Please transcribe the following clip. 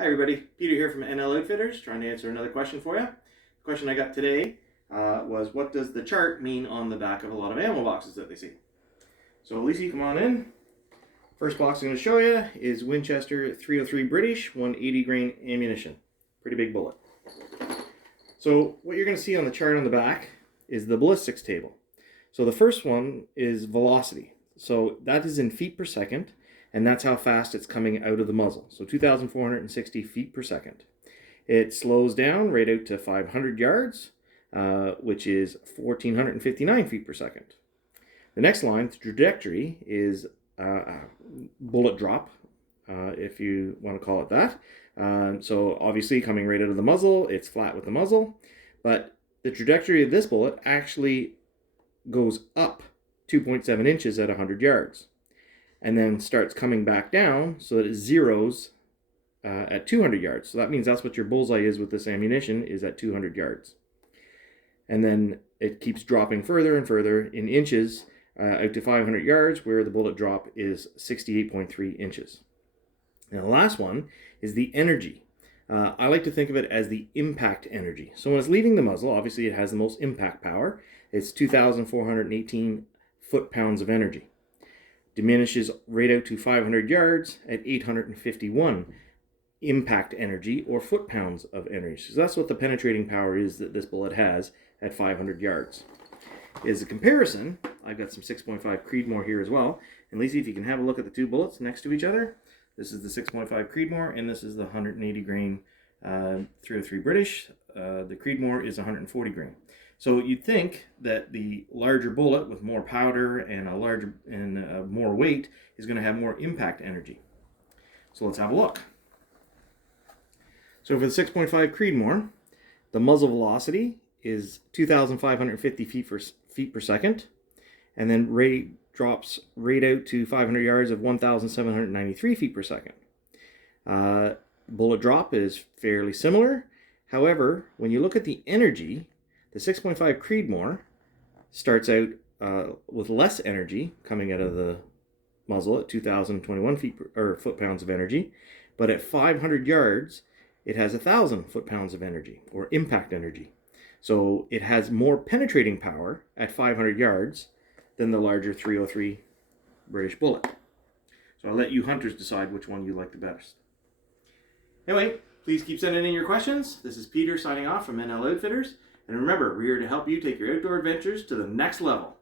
Hi everybody, Peter here from NL Outfitters, trying to answer another question for you. The question I got today was, what does the chart mean on the back of a lot of ammo boxes that they see? So Lisa, come on in. First box I'm going to show you is Winchester 303 British 180 grain ammunition. Pretty big bullet. So what you're going to see on the chart on the back is the ballistics table. So the first one is velocity. So that is in feet per second. And that's how fast it's coming out of the muzzle. So 2,460 feet per second. It slows down right out to 500 yards, which is 1,459 feet per second. The next line, the trajectory, is bullet drop, if you want to call it that. So obviously coming right out of the muzzle, it's flat with the muzzle. But the trajectory of this bullet actually goes up 2.7 inches at 100 yards. And then starts coming back down so that it zeroes at 200 yards. So that means that's what your bullseye is with this ammunition, is at 200 yards. And then it keeps dropping further and further in inches out to 500 yards, where the bullet drop is 68.3 inches. Now the last one is the energy. I like to think of it as the impact energy. So when it's leaving the muzzle, obviously it has the most impact power. It's 2,418 foot-pounds of energy. Diminishes right out to 500 yards at 851 impact energy, or foot-pounds of energy. So that's what the penetrating power is that this bullet has at 500 yards. As a comparison, I've got some 6.5 Creedmoor here as well. And Lisa, if you can have a look at the two bullets next to each other. This is the 6.5 Creedmoor, and this is the 180 grain 303 British. The Creedmoor is 140 grain. So you'd think that the larger bullet with more powder and more weight is going to have more impact energy. So let's have a look. So for the 6.5 Creedmoor, the muzzle velocity is 2,550 feet per second, and then rate drops right out to 500 yards of 1,793 feet per second. Bullet drop is fairly similar. However, when you look at the energy, the 6.5 Creedmoor starts out with less energy coming out of the muzzle at 2,021 foot-pounds of energy, but at 500 yards, it has 1,000 foot-pounds of energy, or impact energy. So it has more penetrating power at 500 yards than the larger 303 British bullet. So I'll let you hunters decide which one you like the best. Anyway, please keep sending in your questions. This is Peter signing off from NL Outfitters. And remember, we're here to help you take your outdoor adventures to the next level.